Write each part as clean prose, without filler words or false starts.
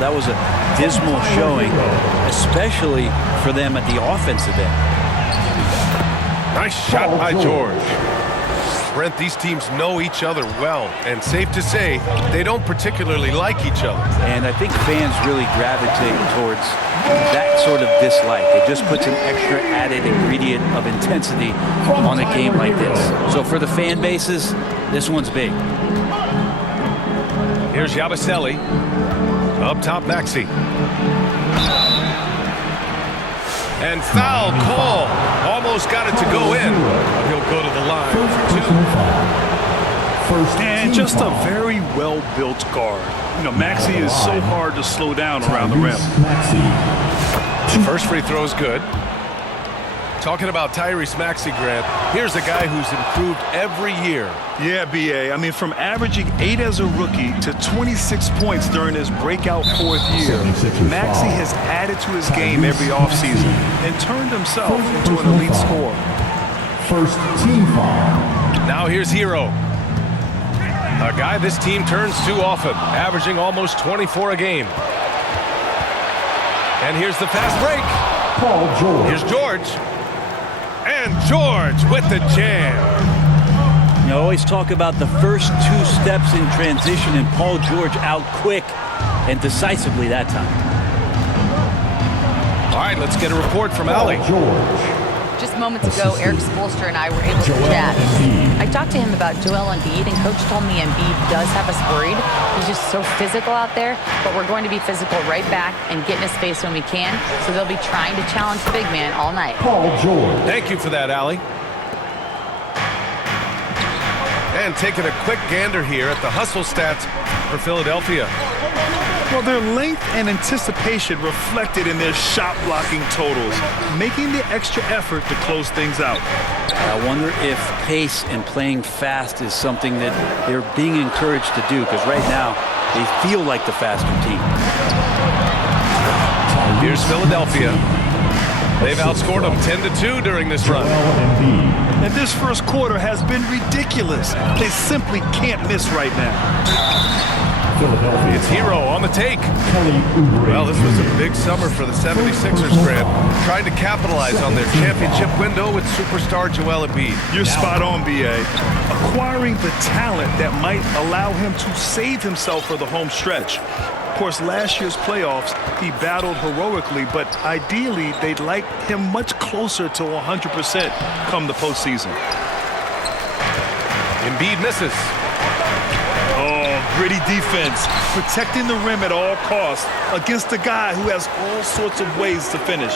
that was a dismal showing, especially for them at the offensive end. Nice shot by George. Brent, these teams know each other well, and safe to say, they don't particularly like each other. And I think fans really gravitate towards that sort of dislike. It just puts an extra added ingredient of intensity on a game like this. So for the fan bases, this one's big. Here's Yabusele. Up top, Maxey. And foul call. Almost got it to go in. But he'll go to the line for 2. And just a very well-built guard. You know, Maxey is so hard to slow down around the rim. First free throw is good. Talking about Tyrese Maxey, Grant, here's a guy who's improved every year. Yeah, B.A. I mean, from averaging 8 as a rookie to 26 points during his breakout 4th year, Maxey has added to his game every offseason and turned himself into an elite scorer. First team foul. Now here's Hero. A guy this team turns to often, averaging almost 24 a game. And here's the fast break. Paul George. Here's George. And George with the jam. You always talk about the first 2 steps in transition, and Paul George out quick and decisively that time. All right, let's get a report from Allie. George. Just moments ago, Eric Spoelstra and I were able to chat. I talked to him about Joel Embiid, and Coach told me Embiid does have us worried. He's just so physical out there, but we're going to be physical right back and get in his face when we can, so they'll be trying to challenge the big man all night. Paul George. Thank you for that, Allie. And taking a quick gander here at the hustle stats for Philadelphia. Well, their length and anticipation reflected in their shot blocking totals, making the extra effort to close things out. I wonder if pace and playing fast is something that they're being encouraged to do, because right now they feel like the faster team. Here's Philadelphia. They've outscored them 10-2 during this run. And this first quarter has been ridiculous. They simply can't miss right now. It's Hero on the take. Well, this was a big summer for the 76ers, Grant, trying to capitalize on their championship window with superstar Joel Embiid. You're spot on, B.A. Acquiring the talent that might allow him to save himself for the home stretch. Of course, last year's playoffs, he battled heroically, but ideally, they'd like him much closer to 100% come the postseason. Embiid misses. Gritty defense, protecting the rim at all costs against a guy who has all sorts of ways to finish.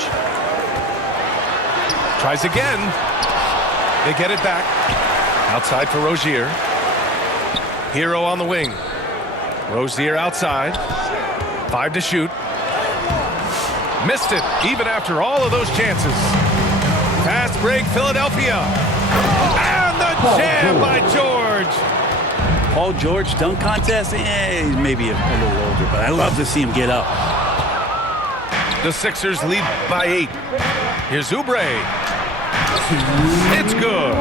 Tries again. They get it back. Outside for Rozier. Hero on the wing. Rozier outside. 5 to shoot. Missed it, even after all of those chances. Fast break, Philadelphia. And the jam by George. Paul George dunk contest, he's maybe a little older, but I love to see him get up. The Sixers lead by 8. Here's Oubre. It's good.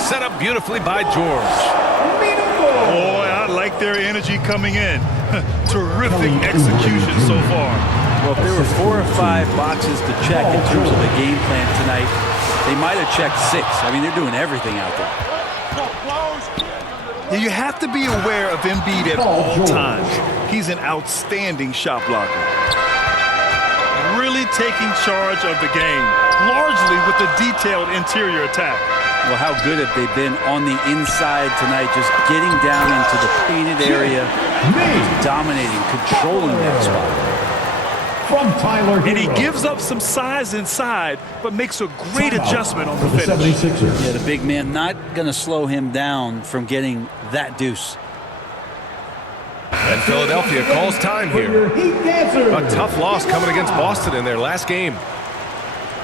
Set up beautifully by George. Boy, I like their energy coming in. Terrific execution so far. Well, if there were 4 or 5 boxes to check in terms of the game plan tonight, they might have checked 6. I mean, they're doing everything out there. You have to be aware of Embiid at all times. He's an outstanding shot blocker. Really taking charge of the game, largely with the detailed interior attack. Well, how good have they been on the inside tonight, just getting down into the painted area, dominating, controlling that spot. From Tyler Hero. And he gives up some size inside, but makes a great adjustment on the finish. 76ers. Yeah, the big man not going to slow him down from getting that deuce. And Philadelphia calls time here. A tough loss coming against Boston in their last game.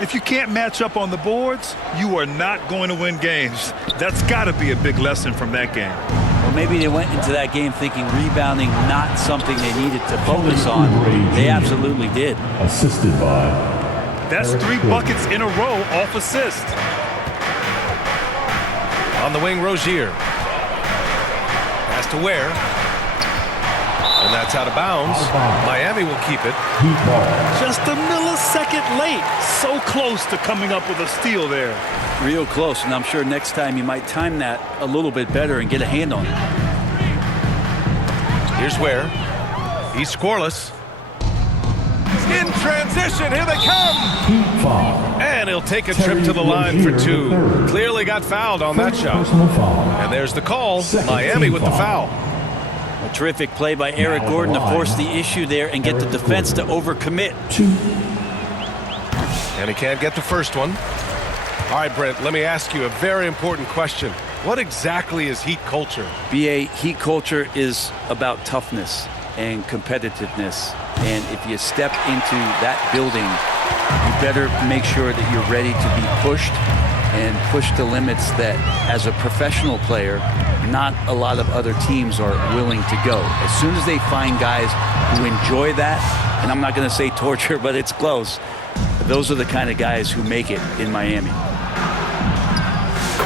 If you can't match up on the boards, you are not going to win games. That's got to be a big lesson from that game. Well, maybe they went into that game thinking rebounding not something they needed to focus on. They absolutely did. Assisted by. That's 3 buckets in a row off assist. On the wing, Rozier. Pass to Ware. And that's out of bounds. Miami will keep it. Heat ball. Just a millisecond late. So close to coming up with a steal there. Real close, and I'm sure next time you might time that a little bit better and get a hand on it. Here's where. He's scoreless. In transition, here they come. Heat foul. And he'll take a trip to the line for two. Clearly got fouled on that shot. Personal foul. And there's the call. Second Miami team with the foul. foul. A terrific play by Eric Now Gordon to the line. force the issue there and get the Eric defense Gordon. to overcommit. 2. And he can't get the first one. All right, Brent, let me ask you a very important question. What exactly is Heat culture? BA, Heat culture is about toughness and competitiveness. And if you step into that building, you better make sure that you're ready to be pushed and push the limits that, as a professional player, not a lot of other teams are willing to go. As soon as they find guys who enjoy that, and I'm not going to say torture, but it's close, those are the kind of guys who make it in Miami.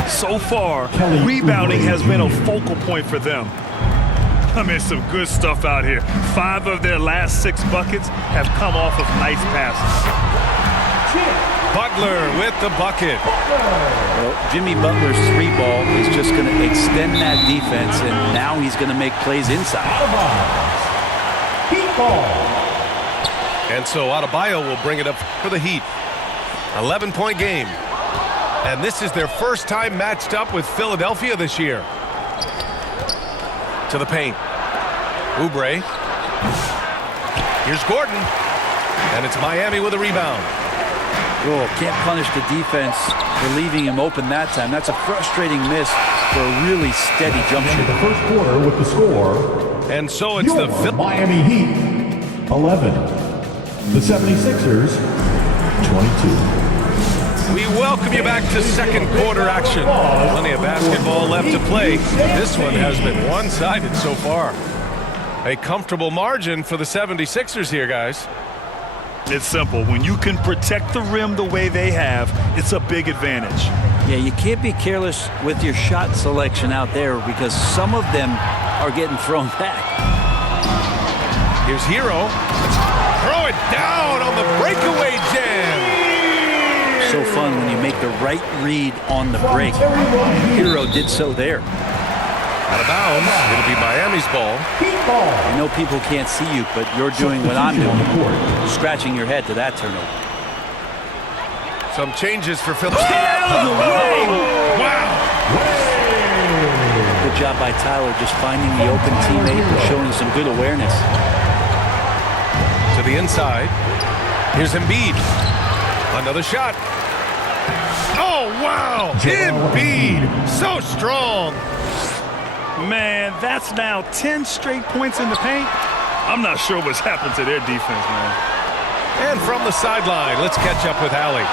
So far, Kelly rebounding Oubre has been a Jr. focal point for them. I mean, some good stuff out here. 5 of their last 6 buckets have come off of nice passes. Butler with the bucket. Well, Jimmy Butler's 3-ball is just going to extend that defense, and now he's going to make plays inside. Heat ball. And so Adebayo will bring it up for the Heat. 11-point game. And this is their first time matched up with Philadelphia this year. To the paint. Oubre. Here's Gordon. And it's Miami with a rebound. Oh, can't punish the defense for leaving him open that time. That's a frustrating miss for a really steady jump In the shooter. first quarter with the score. And so it's Your the Miami Heat 11. The 76ers 22. We welcome you back to second quarter action. Plenty of basketball left to play. This one has been one-sided so far. A comfortable margin for the 76ers here, guys. It's simple. When you can protect the rim the way they have, it's a big advantage. Yeah, you can't be careless with your shot selection out there because some of them are getting thrown back. Here's Hero. Throw it down on the breakaway jam. So fun when you make the right read on the break. Hero did so there. Out of bounds. It'll be Miami's ball. Heat ball. I know people can't see you, but you're doing what I'm Substitution on the doing. court. Scratching your head to that turnover. Some changes for Philadelphia. Wow. Good job by Tyler just finding the open teammate and showing some good awareness. To the inside. Here's Embiid. Another shot. Oh, wow. Embiid. So strong. Man, that's now 10 straight points in the paint. I'm not sure what's happened to their defense, man. And from the sideline, let's catch up with Allie.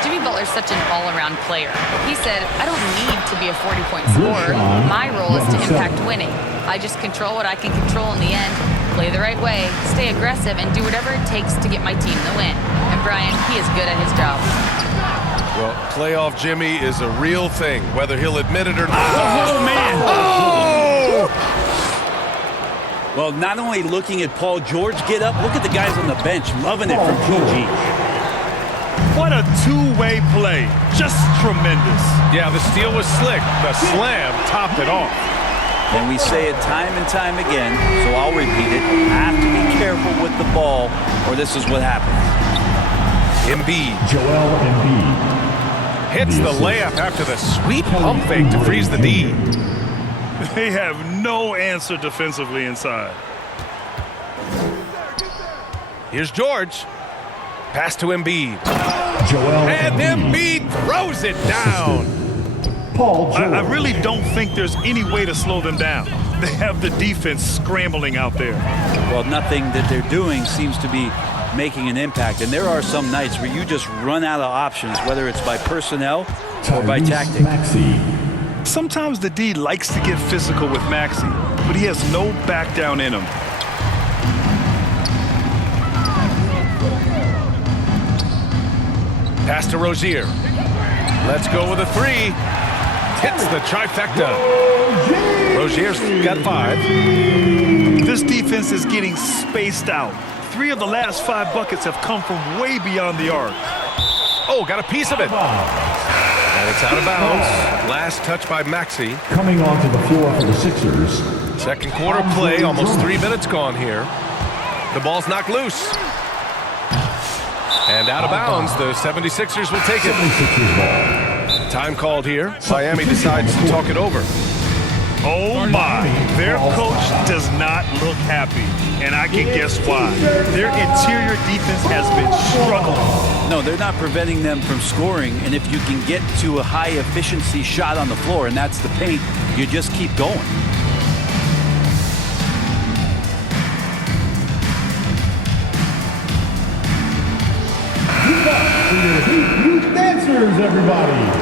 Jimmy Butler's such an all-around player. He said, I don't need to be a 40-point scorer. My role is to impact winning. I just control what I can control in the end, play the right way, stay aggressive, and do whatever it takes to get my team the win. And Brian, he is good at his job. Well, playoff Jimmy is a real thing, whether he'll admit it or not. Oh, man. Oh! Well, not only looking at Paul George get up, look at the guys on the bench loving it from PG. What a two-way play. Just tremendous. Yeah, the steal was slick. The slam topped it off. And we say it time and time again, so I'll repeat it. Have to be careful with the ball, or this is what happens. Embiid Joel Embiid. hits the layup after the sweet pump fake to freeze the D. They have no answer defensively inside. Here's George. Pass to Embiid. Joel And Embiid. Embiid throws it down. Paul George. I really don't think there's any way to slow them down. They have the defense scrambling out there. Well, nothing that they're doing seems to be making an impact. And there are some nights where you just run out of options, whether it's by personnel or by Tyrese tactic. Maxey. Sometimes the D likes to get physical with Maxey, but he has no back down in him. Pass to Rozier. Let's go with a three. Hits the trifecta. Rozier's got 5. This defense is getting spaced out. 3 of the last 5 buckets have come from way beyond the arc. Oh, got a piece of it. And it's out of bounds. Last touch by Maxey. Coming onto the floor for the Sixers. Second quarter play, almost 3 minutes gone here. The ball's knocked loose. And out of bounds, the 76ers will take it. 76ers ball. Time called here. Miami decides to talk it over. Oh my, their coach does not look happy, and I can guess why. Their interior defense has been struggling. No, they're not preventing them from scoring, and if you can get to a high efficiency shot on the floor, and that's the paint, you just keep going. Youth dancers, everybody.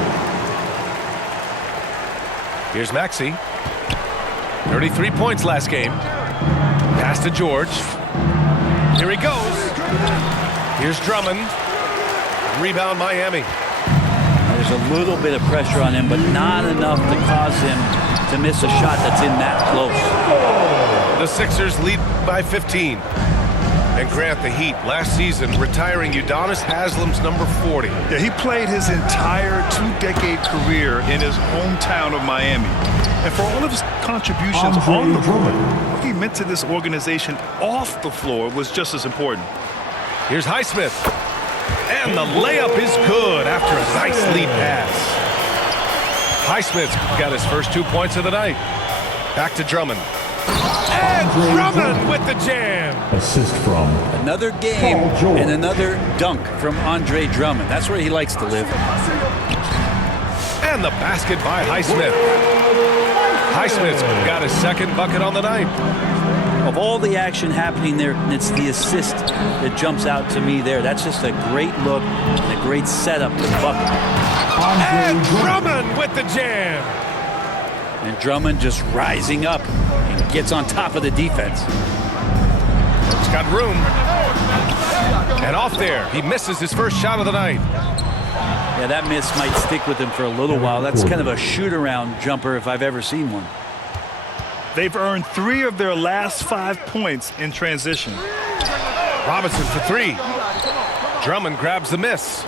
Here's Maxey. 33 points last game. Pass to George. Here he goes. Here's Drummond. Rebound Miami. There's a little bit of pressure on him, but not enough to cause him to miss a shot that's in that close. The Sixers lead by 15. And Grant, the Heat, last season retiring Udonis Haslam's number 40. Yeah, he played his entire 2-decade career in his hometown of Miami. And for all of his contributions on the floor, what he meant to this organization off the floor was just as important. Here's Highsmith. And the layup is good after a nice lead pass. Highsmith's got his first 2 points of the night. Back to Drummond. And Drummond with the jam. Assist from Another game Paul George. and another dunk from Andre Drummond. That's where he likes to live. And the basket by Highsmith. Highsmith's got his second bucket on the night. Of all the action happening there, it's the assist that jumps out to me there. That's just a great look and a great setup to the bucket. And Drummond with the jam. And Drummond just rising up and gets on top of the defense. He's got room. And off there, he misses his first shot of the night. Yeah, that miss might stick with him for a little while. That's kind of a shoot-around jumper if I've ever seen one. They've earned 3 of their last 5 points in transition. Robinson for 3. Drummond grabs the miss.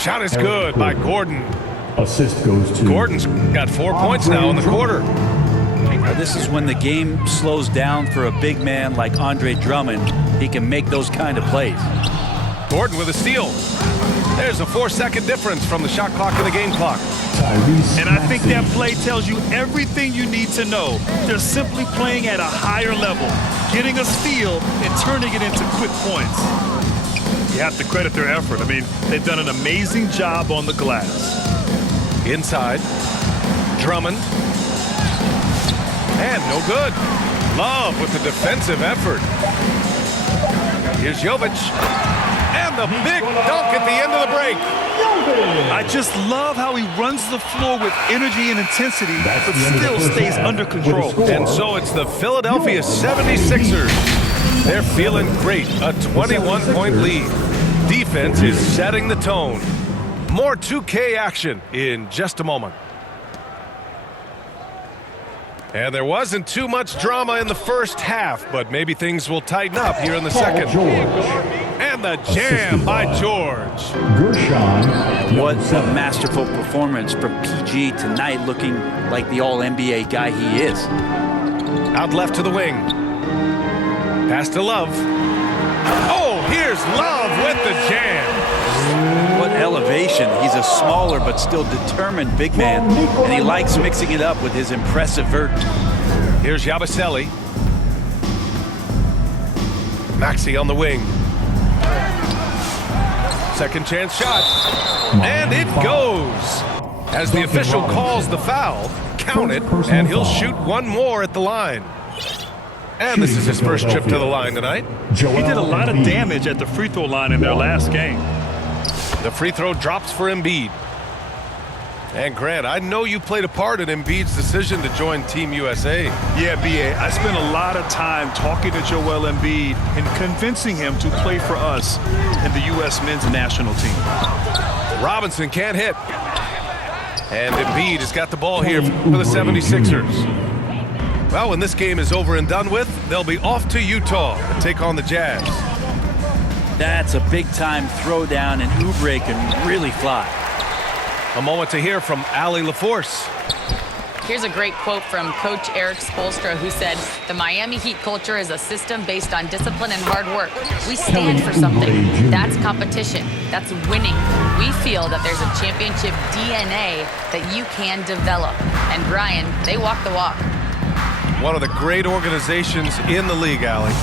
Shot is good by Gordon. assist goes to Gordon's got 4 points now in the quarter. This is when the game slows down for a big man like Andre Drummond. He can make those kind of plays. Gordon with a steal. There's a 4-second difference from the shot clock to the game clock. And I think that play tells you everything you need to know. They're simply playing at a higher level, getting a steal and turning it into quick points. You have to credit their effort. I mean, they've done an amazing job on the glass. Inside, Drummond. And no good. Love with the defensive effort. Here's Jovic. And the big dunk at the end of the break. I just love how he runs the floor with energy and intensity, but still stays under control. And so it's the Philadelphia 76ers. They're feeling great. A 21-point lead. Defense is setting the tone. More 2K action in just a moment. And there wasn't too much drama in the first half, but maybe things will tighten up here in the second. And the jam by George. Gershon. What a masterful performance from PG tonight, looking like the all-NBA guy he is. Out left to the wing. Pass to Love. Oh, here's Love with the jam. What elevation. He's a smaller but still determined big man, and he likes mixing it up with his impressive vert. Here's Yabusele. Maxey on the wing. Second chance shot. And it goes. As the official calls the foul, count it, and he'll shoot one more at the line. And this is his first trip to the line tonight. He did a lot of damage at the free throw line in their last game. The free throw drops for Embiid. And Grant, I know you played a part in Embiid's decision to join Team USA. Yeah, B.A., I spent a lot of time talking to Joel Embiid and convincing him to play for us in the U.S. men's national team. Robinson can't hit. And Embiid has got the ball here for the 76ers. Well, when this game is over and done with, they'll be off to Utah to take on the Jazz. That's a big-time throwdown, and Oubre can really fly. A moment to hear from Allie LaForce. Here's a great quote from Coach Eric Spoelstra, who said, "The Miami Heat culture is a system based on discipline and hard work. We stand for something. That's competition. That's winning. We feel that there's a championship DNA that you can develop." And Brian, they walk the walk. One of the great organizations in the league, Allie.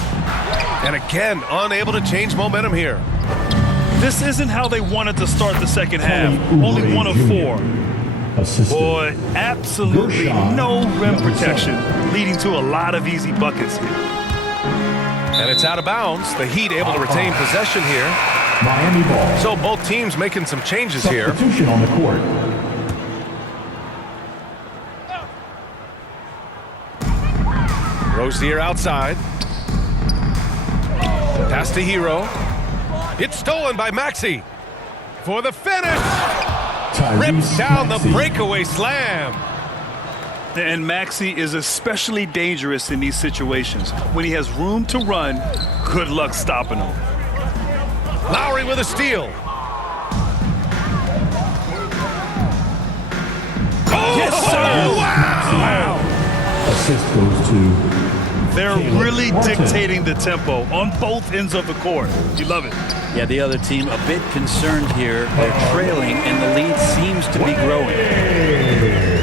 And again, unable to change momentum here. This isn't how they wanted to start the second half. Only 1 of 4. Assistant. Boy, absolutely no rim protection, leading to a lot of easy buckets here. And it's out of bounds. The Heat able to retain possession here. Miami ball. So both teams making some changes here. Substitution on the court. Rozier outside. Pass to Hero. It's stolen by Maxey. For the finish. Rips down the breakaway slam. And Maxey is especially dangerous in these situations. When he has room to run, good luck stopping him. Lowry with a steal. Oh, Yes, sir. wow. Assist goes to They're Caleb really Martin. dictating the tempo on both ends of the court. You love it. Yeah, the other team a bit concerned here. They're trailing, and the lead seems to be growing.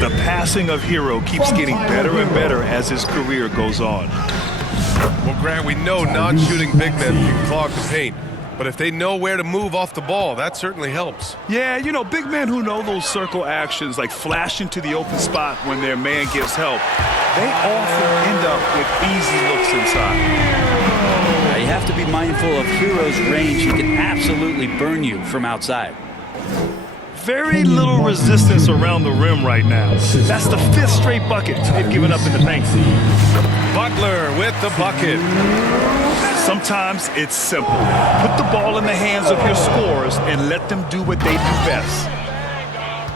The passing of Hero keeps getting better and better as his career goes on. Well, Grant, we know non-shooting big men can clog the paint. But if they know where to move off the ball, that certainly helps. Yeah, you know, big men who know those circle actions, like flashing to the open spot when their man gives help, they often end up with easy looks inside. Now, you have to be mindful of Hero's range. He can absolutely burn you from outside. Very little resistance around the rim right now. That's the 5th straight bucket they've given up in the paint. Butler with the bucket. Sometimes it's simple. Put the ball in the hands of your scorers and let them do what they do best.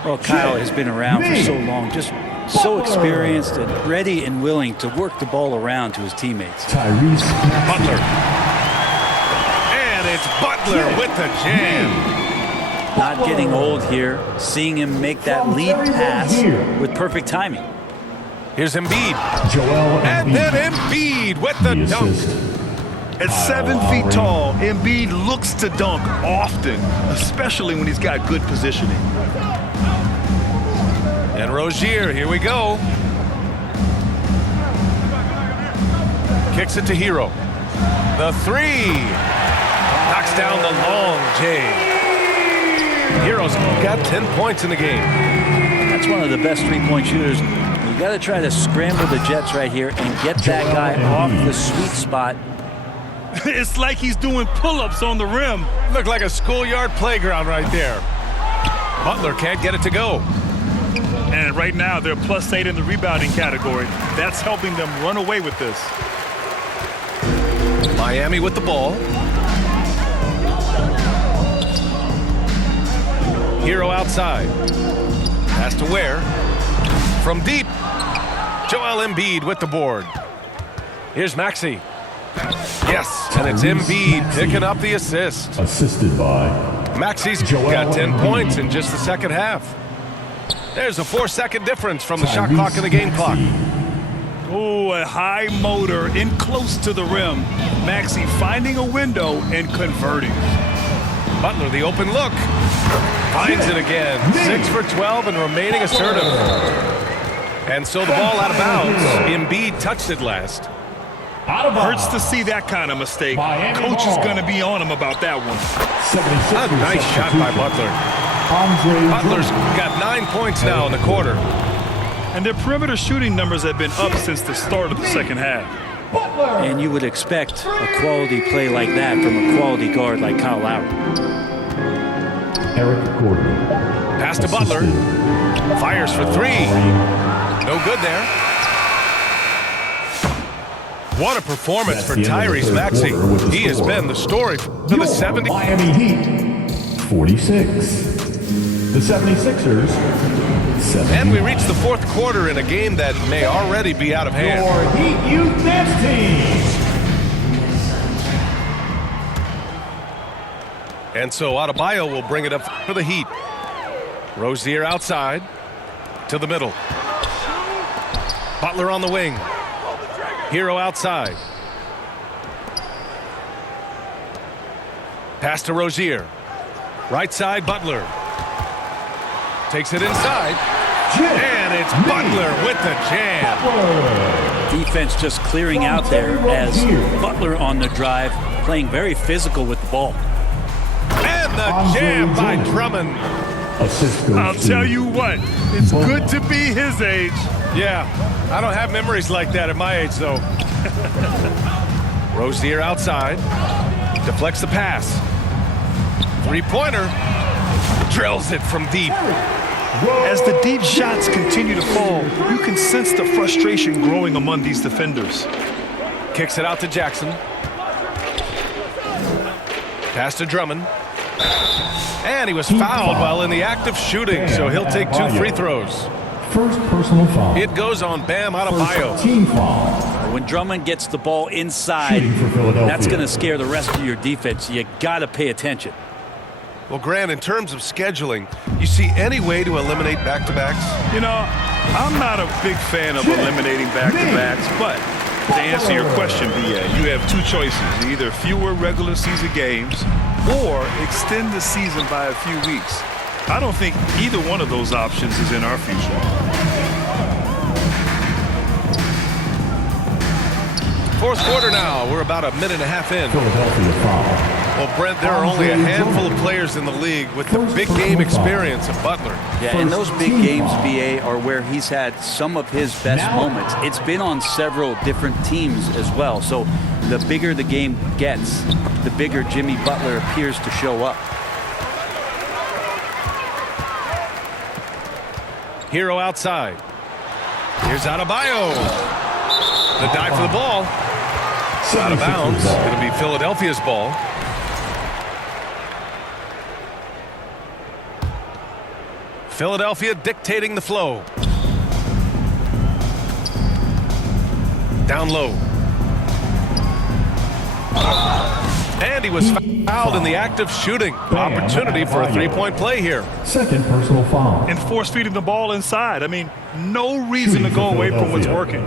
Well, Kyle has been around for so long, just so experienced and ready and willing to work the ball around to his teammates. Tyrese Butler. And it's Butler with the jam. Not getting old here, seeing him make that lead pass with perfect timing. Here's Embiid. Joel And then Embiid with the dunk. At 7 feet tall, Embiid looks to dunk often, especially when he's got good positioning. And Rozier, here we go. Kicks it to Hero. The 3. Knocks down the long J. Hero's got 10 points in the game. That's one of the best three-point shooters. You got to try to scramble the Jets right here and get that guy off the sweet spot. It's like he's doing pull-ups on the rim. Looked like a schoolyard playground right there. Butler can't get it to go. And right now, they're +8 in the rebounding category. That's helping them run away with this. Miami with the ball. Hero outside. Pass to Ware. From deep. Joel Embiid with the board. Here's Maxey. Yes, and it's Embiid picking up the assist. assisted by Maxey's got 10 points in just the second half. There's a 4-second difference from the shot clock and the game clock. Oh, a high motor in close to the rim. Maxey finding a window and converting. Butler, the open look. Finds it again. 6 for 12 and remaining assertive. And so the ball out of bounds. Embiid touched it last. Hurts to see that kind of mistake. Coach is going to be on him about that one. A nice shot by Butler. Butler's got 9 points now in the quarter. And their perimeter shooting numbers have been up since the start of the second half. And you would expect a quality play like that from a quality guard like Kyle Lowry. Eric Gordon. Pass to Butler. Fires for 3. No good there. What a performance for Tyrese Maxey. He has been the story for the 70. Miami Heat, 46. The 76ers, And we reach the fourth quarter in a game that may already be out of hand. Your Heat Youth Dance Team. And so Adebayo will bring it up for the Heat. Rozier outside to the middle. Butler on the wing. Hero outside. Pass to Rozier. Right side, Butler. Takes it inside. And it's Butler with the jam. Defense just clearing out there as Butler on the drive, playing very physical with the ball. And the jam by Drummond. Assist goes I'll to tell you what, it's good to be his age. Yeah, I don't have memories like that at my age, though. Rozier outside. Deflects the pass. Three-pointer. Drills it from deep. As the deep shots continue to fall, you can sense the frustration growing among these defenders. Kicks it out to Jackson. Pass to Drummond. And he was fouled while in the act of shooting, so he'll take 2 free throws. First personal foul. It goes on Bam Adebayo. First team foul. When Drummond gets the ball inside, Shooting for Philadelphia. that's going to scare the rest of your defense. You got to pay attention. Well, Grant, in terms of scheduling, you see any way to eliminate back-to-backs? You know, I'm not a big fan of eliminating back-to-backs, but to answer your question, BA, you have 2 choices. Either fewer regular season games or extend the season by a few weeks. I don't think either one of those options is in our future. Fourth quarter now. We're about a minute and a half in. Philadelphia foul. Well, Brent, there are only a handful of players in the league with the big game experience of Butler. Yeah, and those big games, BA, are where he's had some of his best moments. It's been on several different teams as well. So the bigger the game gets, the bigger Jimmy Butler appears to show up. Hero outside. Here's Adebayo. The dive for the ball. Out of bounds. It'll be Philadelphia's ball. Philadelphia dictating the flow. Down low. And he was fouled in the act of shooting. Opportunity for a three-point play here. Second personal foul. And force feeding the ball inside. I mean, no reason to go away from what's working.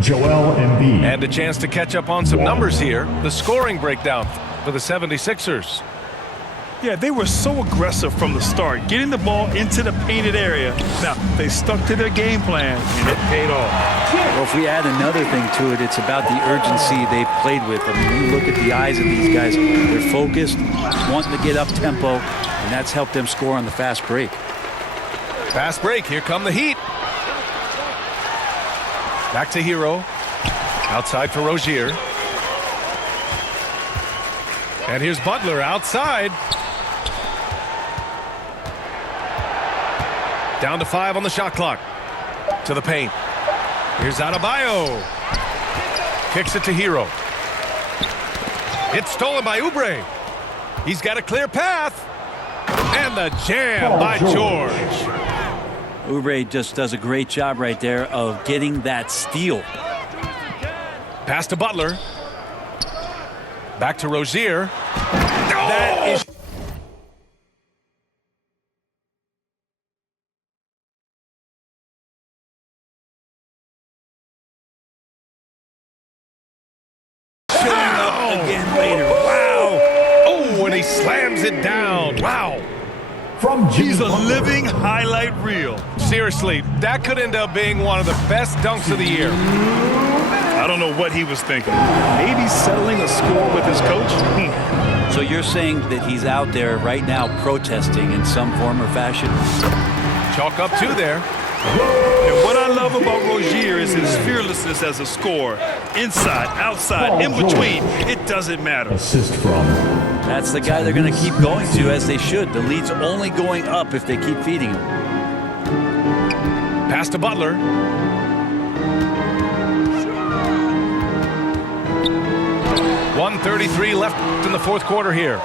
Joel Embiid. And a chance to catch up on some numbers here. The scoring breakdown for the 76ers. Yeah, they were so aggressive from the start, getting the ball into the painted area. Now, they stuck to their game plan, and it paid off. Well, if we add another thing to it, it's about the urgency they've played with. I mean, you look at the eyes of these guys. They're focused, wanting to get up tempo, and that's helped them score on the fast break. Fast break. Here come the Heat. Back to Hero. Outside for Rozier. And here's Butler outside. Down to 5 on the shot clock. To the paint. Here's Adebayo. Kicks it to Hero. It's stolen by Oubre. He's got a clear path. And the jam by George. Oubre just does a great job right there of getting that steal. Pass to Butler. Back to Rozier. That is Again later. Wow. Oh, and he slams it down. Wow. From Jimmy He's a Butler. living highlight reel. Seriously, that could end up being one of the best dunks of the year. I don't know what he was thinking. Maybe settling a score with his coach? So you're saying that he's out there right now protesting in some form or fashion? Chalk up 2 there. And what I love about Rozier is his fearlessness as a scorer. Inside, outside, in between, it doesn't matter. Assist from. That's the guy they're going to keep going to, as they should. The lead's only going up if they keep feeding him. Pass to Butler. .133 left in the fourth quarter here.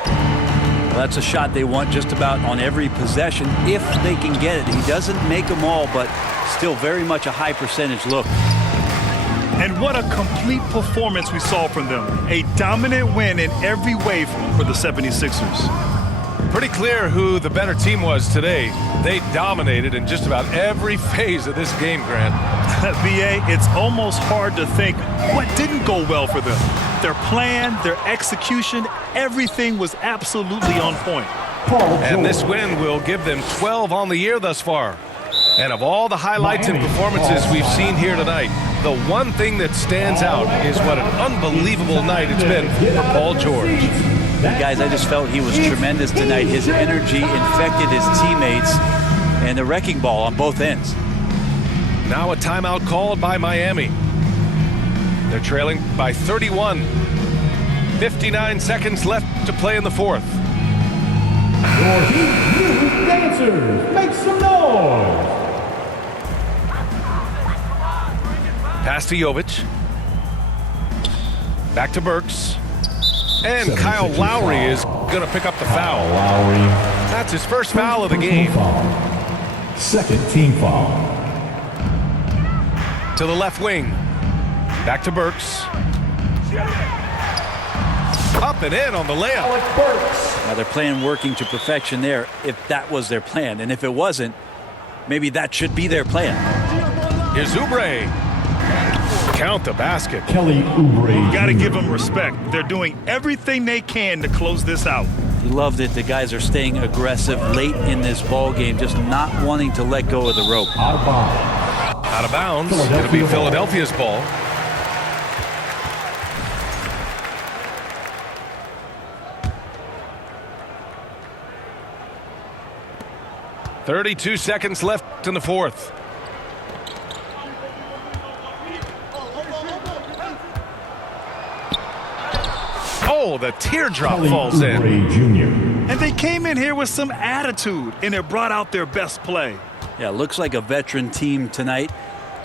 Well, that's a shot they want just about on every possession if they can get it. He doesn't make them all, but still very much a high percentage look. And what a complete performance we saw from them. A dominant win in every way for the 76ers. Pretty clear who the better team was today. They dominated in just about every phase of this game, Grant. BA, it's almost hard to think what didn't go well for them. Their plan, their execution, everything was absolutely on point. And this win will give them 12 on the year thus far. And of all the highlights and performances we've seen here tonight, the one thing that stands out is what an unbelievable night it's been for Paul George. Guys, I just felt he was tremendous tonight. His energy infected his teammates and the wrecking ball on both ends. Now a timeout called by Miami. They're trailing by 31. 59 seconds left to play in the fourth. Your Heat Music dancers, make some noise! Pass to Jovic. Back to Burks. And Kyle Lowry is going to pick up the foul. Lowry. That's his first foul of the game. Foul. Second team foul. To the left wing. Back to Burks. Up and in on the layup. Now their plan working to perfection there if that was their plan. And if it wasn't, maybe that should be their plan. Here's Oubre. Count the basket. Kelly Oubre. Got to give them respect. They're doing everything they can to close this out. He loved it. The guys are staying aggressive late in this ball game, just not wanting to let go of the rope. Out of bounds. Out of bounds. It'll be Philadelphia's ball. .32 seconds left in the fourth. Oh, the teardrop Kelly falls in. Oubre Jr. And they came in here with some attitude, and it brought out their best play. Yeah, looks like a veteran team tonight,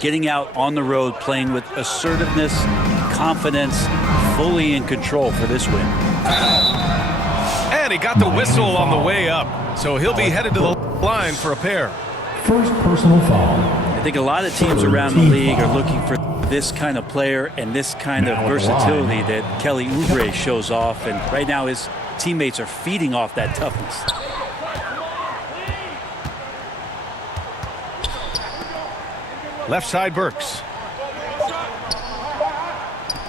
getting out on the road, playing with assertiveness, confidence, fully in control for this win. And he got the whistle on the way up, so he'll be headed to the line for a pair. First personal foul. I think a lot of teams around the league are looking for this kind of player and this kind of versatility that Kelly Oubre shows off, and right now his teammates are feeding off that toughness. Left side Burks.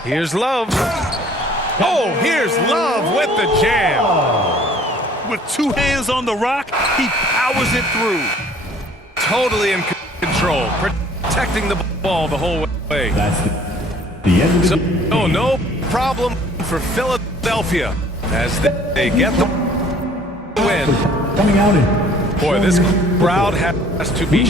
Here's Love. Oh, here's Love with the jam. With two hands on the rock, he powers it through. Totally in control, protecting the ball the whole way. That's the end of the game. Oh, no problem for Philadelphia as they get the win. Coming out in. Boy, this crowd has to be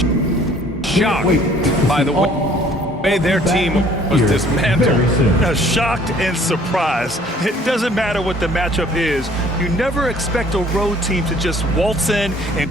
shocked by the way their team was dismantled. Now, shocked and surprised. It doesn't matter what the matchup is. You never expect a road team to just waltz in and